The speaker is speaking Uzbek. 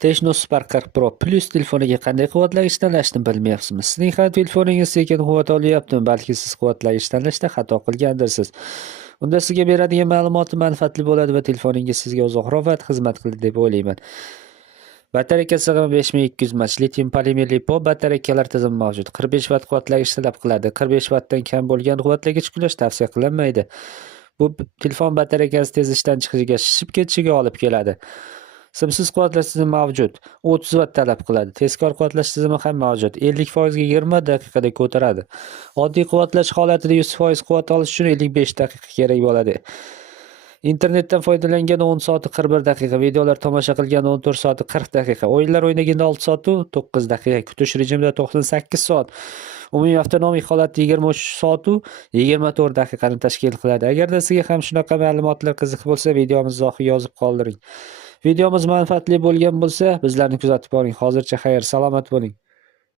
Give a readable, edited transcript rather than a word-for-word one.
Techno Spark 40 Pro Plus telefoniga qanday quvvatlagich tanlashni bilmayapsizmi? Sizning ham telefoningiz sekin quvvat olyaptimi? Balki siz quvvatlagich tanlashda xato qilgandirsiz. Unda sizga beradigan ma'lumoti manfaatli bo'ladi va telefoningiz sizga uzoqroq vaqt xizmat qiladi deb o'ylayman. Batareyka sig'imi 5200 mAh litium polimer lipo batareykalar tizimi mavjud. 45 vatt quvvatlagich talab qiladi. 45 vattdan kam bo'lgan quvvatlagich qulash tavsiya qilinmaydi. Bu telefon batareykasi tez ishdan chiqishiga, shishib ketishiga olib keladi. Simsiz quvvatlash tizimi mavjud. 30 vatt talab qiladi. Tezkor quvvatlash tizimi ham mavjud. 50% ga 20 daqiqada ko'taradi. Oddiy quvvatlash holatida 100% quvvat olish uchun 55 daqiqa kerak bo'ladi. Internetdan foydalangan 10 soati 41 daqiqa, videolar tomosha qilgan 14 soati 40 daqiqa, o'yinlar o'ynaganda 6 soat 9 daqiqa, kutish rejimida 98 soat, umumiy avtonomik holatda 23 soat 24 daqiqani tashkil qiladi. Agarda sizga ham shunaqa ma'lumotlar qiziq bo'lsa, videomiz izohiga yozib qoldiring. Videomiz manfaatli bo'lgan bo'lsa, bizlarni kuzatib boring. Hozircha xayr, salomat bo'ling.